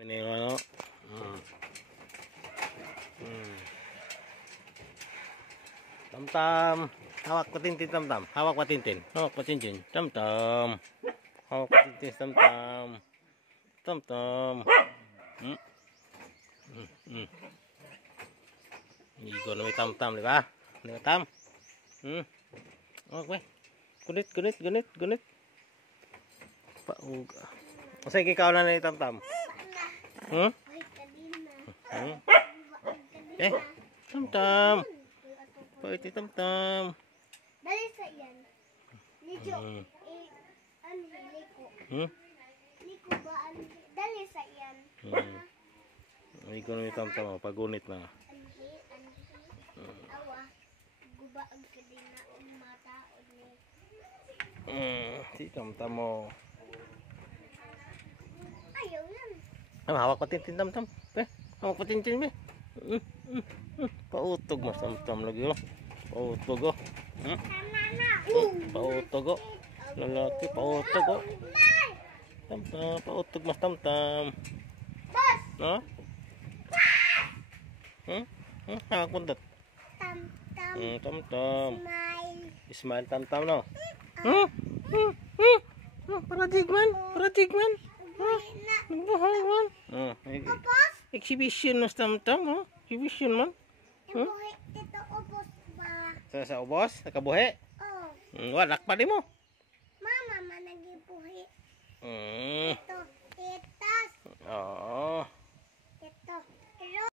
Ini ano? Tam-tam. Hawak patintin tam-tam. Hawak patintin. Hawak patintin. Tam-tam. Hawak patintin tam-tam. Tam-tam. Igo na may tam-tam, di ba? Di ba tam? Okay. Gunit. Pauga. Kasi ikaw na na tam-tam. Tam-tam. Pwede tam-tam. Dali sa iyan. Nijo. Liko. Liko ba? Dali sa iyan. Ikaw na may tam-tam. Pagunit na. Awa. Guba ang kadina ang mata. Si tam-tam mo. Ayaw yan. Hawak patintin tam-tam. Hawak patintin, be. Pautog mas tam-tam lagi, oh. Pautog, oh. Pautog, oh. Lalaki, pautog, oh. Tam-tam, pautog mas tam-tam. Ha? Hawak puntot. Tam-tam. Tam-tam. Smile. Ismail tam-tam, no? Paradigman. Nagbuhay man. Upos. Exhibition mas tam-tam, oh. Exhibition man. Ibuhi dito upos ba? Sa ubos, nakabuhi. Oh. Wadak pa di mo.